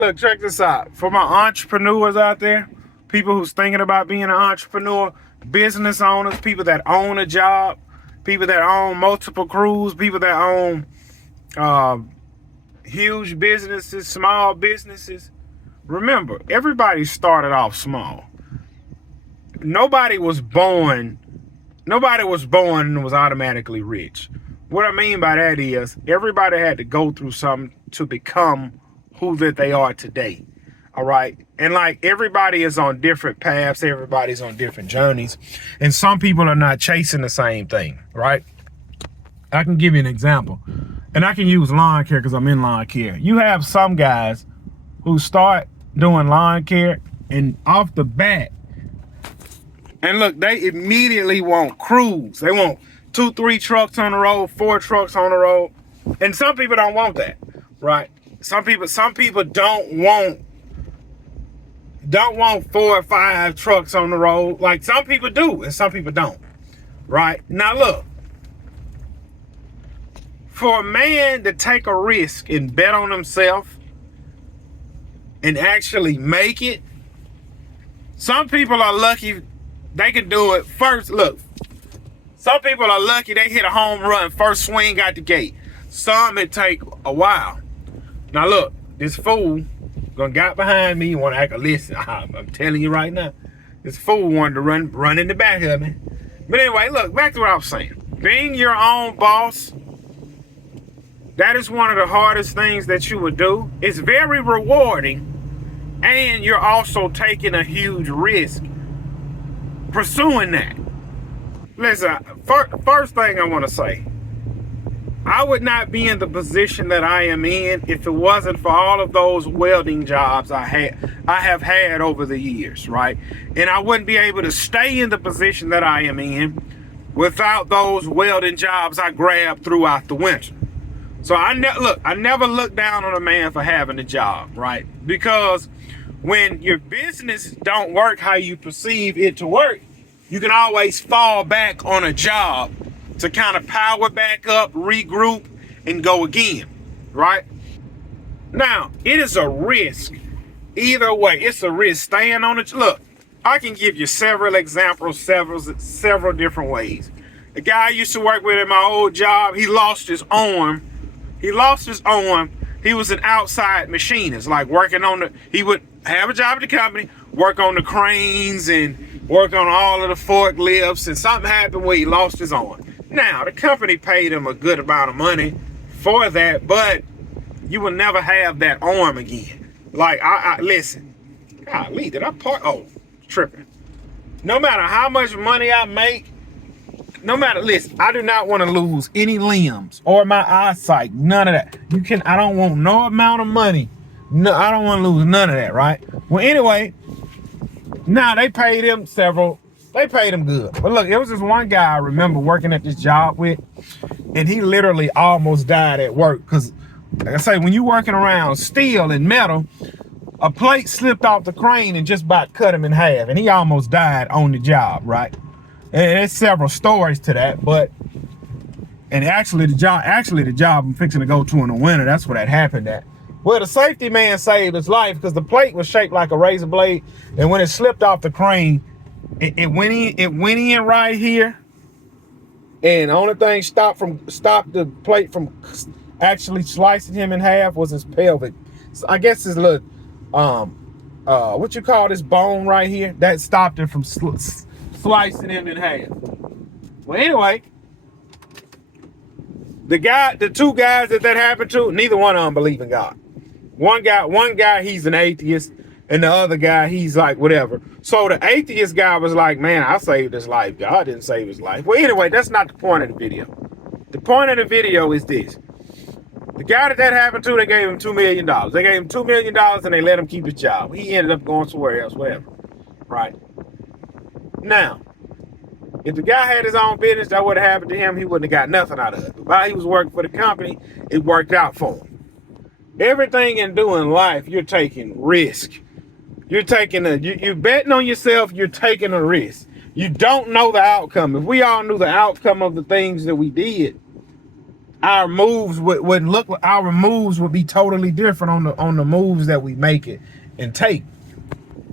Look, check this out. For my entrepreneurs out there, people who's thinking about being an entrepreneur, business owners, people that own a job, people that own multiple crews, people that own huge businesses, small businesses. Remember, everybody started off small. Nobody was born and was automatically rich. What I mean by that is everybody had to go through something to become who that they are today. All right. And like everybody is on different paths, everybody's on different journeys. And some people are not chasing the same thing, right? I can give you an example. And I can use lawn care because I'm in lawn care. You have some guys who start doing lawn care and off the bat, and look, they immediately want crews. They want 2-3 trucks on the road, 4 trucks on the road. And some people don't want that, right? Some people don't want 4 or 5 trucks on the road. Like some people do, and some people don't. Right? Now look, for a man to take a risk and bet on himself and actually make it, some people are lucky they can do it first. Look, some people are lucky they hit a home run first swing out the gate. Some it take a while. Now look, this fool gonna got behind me. Want to act a listen? I'm telling you right now, this fool wanted to run in the back of me. But anyway, look, back to what I was saying. Being your own boss, that is one of the hardest things that you would do. It's very rewarding, and you're also taking a huge risk pursuing that. Listen, first thing I want to say, I would not be in the position that I am in if it wasn't for all of those welding jobs I have had over the years, right? And I wouldn't be able to stay in the position that I am in without those welding jobs I grabbed throughout the winter. So I never look down on a man for having a job, right? Because when your business don't work how you perceive it to work, you can always fall back on a job to kind of power back up, regroup, and go again, right? Now, it is a risk. Either way, it's a risk. Staying on it. Look, I can give you several examples, several different ways. The guy I used to work with at my old job, he lost his arm. He was an outside machinist, like he would have a job at the company, work on the cranes and work on all of the forklifts, and something happened where he lost his arm. Now, the company paid him a good amount of money for that, but you will never have that arm again. Like, listen, golly, did I park? Oh, tripping. No matter how much money I make, listen, I do not want to lose any limbs or my eyesight, none of that. I don't want no amount of money. No, I don't want to lose none of that, right? Well, anyway, now they paid him good. But look, there was this one guy I remember working at this job with, and he literally almost died at work. Because, like I say, when you're working around steel and metal, a plate slipped off the crane and just about cut him in half, and he almost died on the job, right? And there's several stories to that, and actually the job I'm fixing to go to in the winter, that's where that happened at. Well, the safety man saved his life because the plate was shaped like a razor blade, and when it slipped off the crane, it went in right here, and the only thing stopped the plate from actually slicing him in half was his pelvic. So I guess his little what you call this bone right here, that stopped him from slicing him in half. Well, anyway, the 2 guys that happened to, neither one of them believe in God. One guy, he's an atheist, and the other guy, he's like, whatever. So the atheist guy was like, man, I saved his life. God didn't save his life. Well, anyway, that's not the point of the video. The point of the video is this. The guy that happened to, they gave him $2 million. They gave him $2 million and they let him keep his job. He ended up going somewhere else, whatever. Right? Now, if the guy had his own business, that would have happened to him. He wouldn't have got nothing out of it. But while he was working for the company, it worked out for him. Everything in doing life, you're taking risk. You're betting on yourself. You're taking a risk. You don't know the outcome. If we all knew the outcome of the things that we did, our moves wouldn't look. Our moves would be totally different on the moves that we make it and take.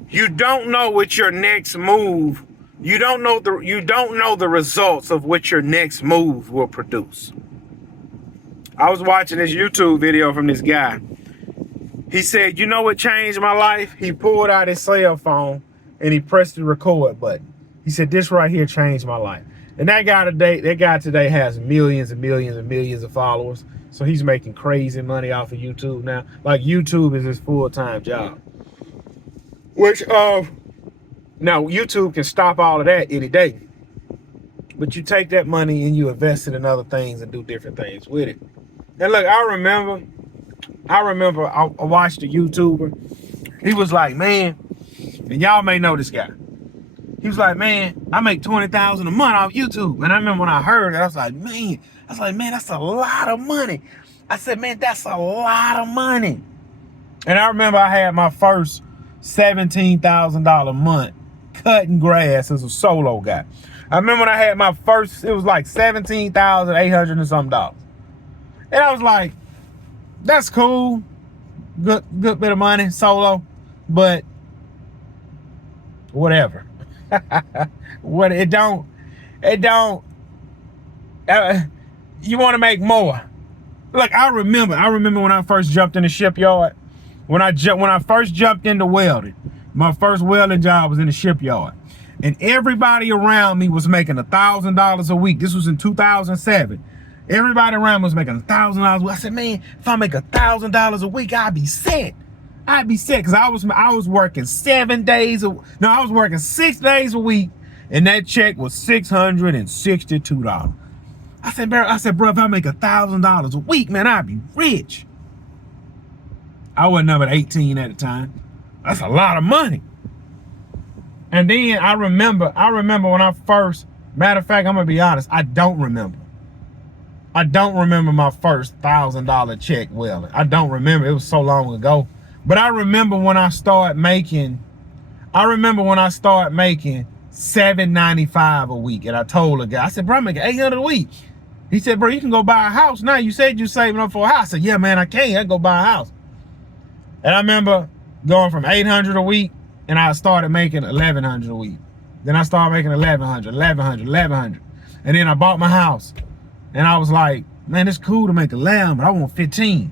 You don't know what your next move. You don't know the results of what your next move will produce. I was watching this YouTube video from this guy. He said, "You know what changed my life?" He pulled out his cell phone and he pressed the record button. He said, "This right here changed my life." And that guy today has millions and millions and millions of followers. So he's making crazy money off of YouTube now. Like, YouTube is his full-time job. Which now YouTube can stop all of that any day. But you take that money and you invest it in other things and do different things with it. And look, I remember I watched a YouTuber. He was like, man, and y'all may know this guy. He was like, man, I make $20,000 a month off YouTube. And I remember when I heard it, I was like, man, that's a lot of money. I said, man, that's a lot of money. And I remember I had my first $17,000 a month cutting grass as a solo guy. I remember when I had my first, it was like $17,800 and something dollars. And I was like, that's cool. Good bit of money, solo, but whatever. What it don't you want to make more. Look, I remember when I first jumped in the shipyard. When I first jumped into welding, my first welding job was in the shipyard. And everybody around me was making $1,000 a week. This was in 2007. Everybody around me was making $1,000 a week. I said, man, if I make $1,000 a week, I'd be set. Because I was working 7 days. I was working 6 days a week, and that check was $662. I said, bro, if I make $1,000 a week, man, I'd be rich. I wasn't number 18 at the time. That's a lot of money. And then I remember when I first, matter of fact, I'm gonna be honest, I don't remember my first $1,000 check welding. I don't remember. It was so long ago. But I remember when I started making $795 a week. And I told a guy, I said, bro, I'm making $800 a week. He said, bro, you can go buy a house now. You said you're saving up for a house. I said, yeah, man, I can. I go buy a house. And I remember going from $800 a week, and I started making $1,100 a week. Then I started making $1,100. And then I bought my house. And I was like, man, it's cool to make $11, but I want 15.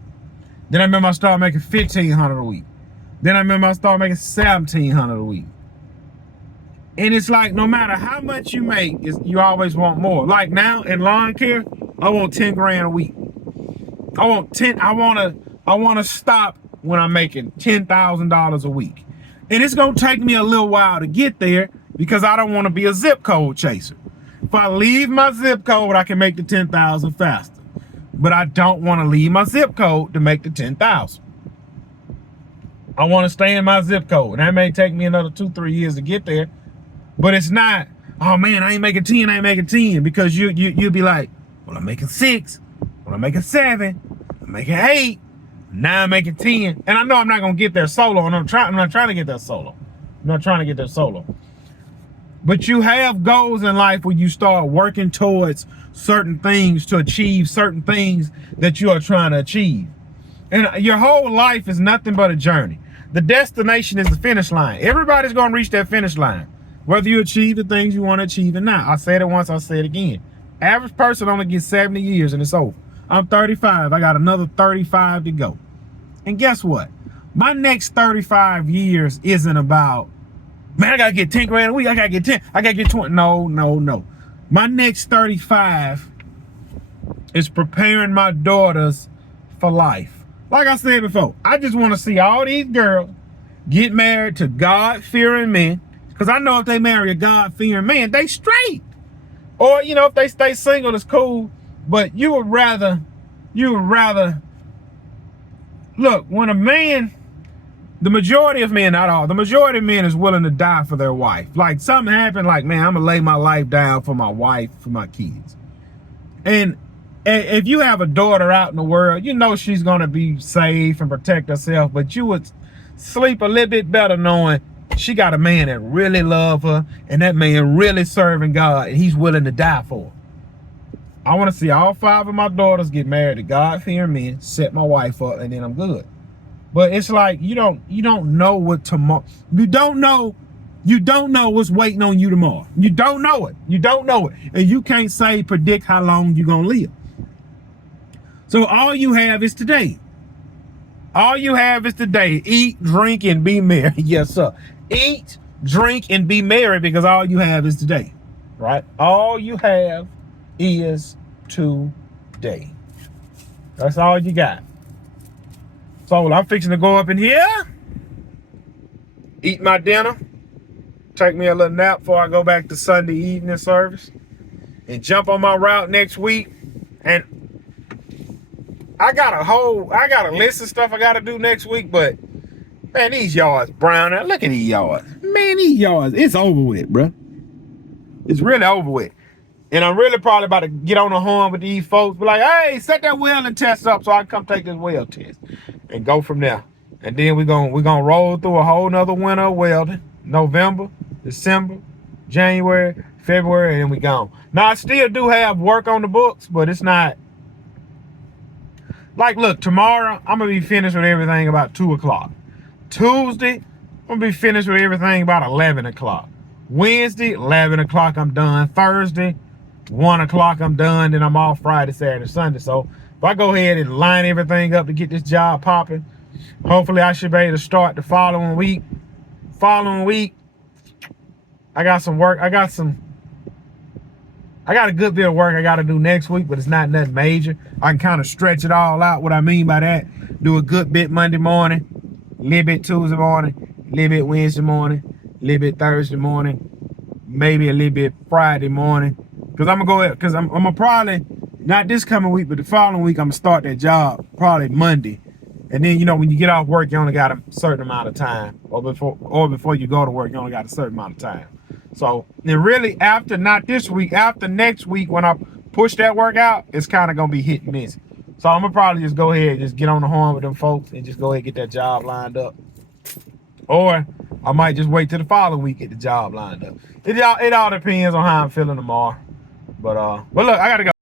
Then I remember I started making $1,500 a week. Then I remember I started making $1,700 a week. And it's like, no matter how much you make, you always want more. Like now in lawn care, I want 10 grand a week. I want to stop when I'm making $10,000 a week. And it's going to take me a little while to get there because I don't want to be a zip code chaser. If I leave my zip code, I can make the 10,000 faster. But I don't want to leave my zip code to make the 10,000. I want to stay in my zip code. And that may take me another 2-3 years to get there. But it's not, oh man, I ain't making 10, because you'll be like, well, I'm making 6, well, I'm making 7, I'm making 8, now I'm making 10. And I know I'm not gonna get there solo, and I'm not trying to get there solo. But you have goals in life where you start working towards certain things to achieve certain things that you are trying to achieve. And your whole life is nothing but a journey. The destination is the finish line. Everybody's gonna reach that finish line, whether you achieve the things you want to achieve or not. I said it once, I'll say it again. Average person only gets 70 years and it's over. I'm 35, I got another 35 to go. And guess what? My next 35 years isn't about, man, I gotta get 10 grand a week, I gotta get 10, I gotta get 20. No. My next 35 is preparing my daughters for life. Like I said before, I just want to see all these girls get married to God-fearing men. Because I know if they marry a God-fearing man, they straight. Or, if they stay single, it's cool. But you would rather, look, when a man, the majority of men, not all, the majority of men is willing to die for their wife. Like something happened, like, man, I'm going to lay my life down for my wife, for my kids. And if you have a daughter out in the world, she's going to be safe and protect herself. But you would sleep a little bit better knowing she got a man that really love her, and that man really serving God, and he's willing to die for her. I want to see all 5 of my daughters get married to God-fearing men, set my wife up, and then I'm good. But it's like you don't know what tomorrow. You don't know what's waiting on you tomorrow. You don't know it. You don't know it, and you can't predict how long you're gonna live. So all you have is today. All you have is today. Eat, drink, and be merry. Yes, sir. Eat, drink, and be merry because all you have is today. Right? All you have is today. That's all you got. So I'm fixing to go up in here, eat my dinner, take me a little nap before I go back to Sunday evening service, and jump on my route next week. And I got a list of stuff I got to do next week, but man, these yards brown out. Look at these yards. Man, these yards, it's over with, bro. It's really over with. And I'm really probably about to get on the horn with these folks, be like, hey, set that welding test up so I can come take this weld test and go from there. And then we're gonna roll through a whole nother winter of welding. November, December, January, February, and then we gone. Now, I still do have work on the books, but it's not. Like, look, tomorrow, I'm going to be finished with everything about 2 o'clock. Tuesday, I'm going to be finished with everything about 11 o'clock. Wednesday, 11 o'clock, I'm done. Thursday, 1 o'clock, I'm done. Then I'm off Friday, Saturday, Sunday. So if I go ahead and line everything up to get this job popping, hopefully I should be able to start the following week. I got some work. I got a good bit of work I got to do next week, but it's not nothing major. I can kind of stretch it all out. What I mean by that, do a good bit Monday morning, a little bit Tuesday morning, a little bit Wednesday morning, a little bit Thursday morning, maybe a little bit Friday morning. Because I'm going to go ahead, because I'm going to probably, not this coming week, but the following week, I'm going to start that job probably Monday. And then, you know, when you get off work, you only got a certain amount of time. Or before you go to work, you only got a certain amount of time. So then really after, not this week, after next week, when I push that work out, it's kind of going to be hit and miss. So I'm going to probably just go ahead and just get on the horn with them folks and just go ahead and get that job lined up. Or I might just wait till the following week, get the job lined up. It all depends on how I'm feeling tomorrow. But look, I got to go.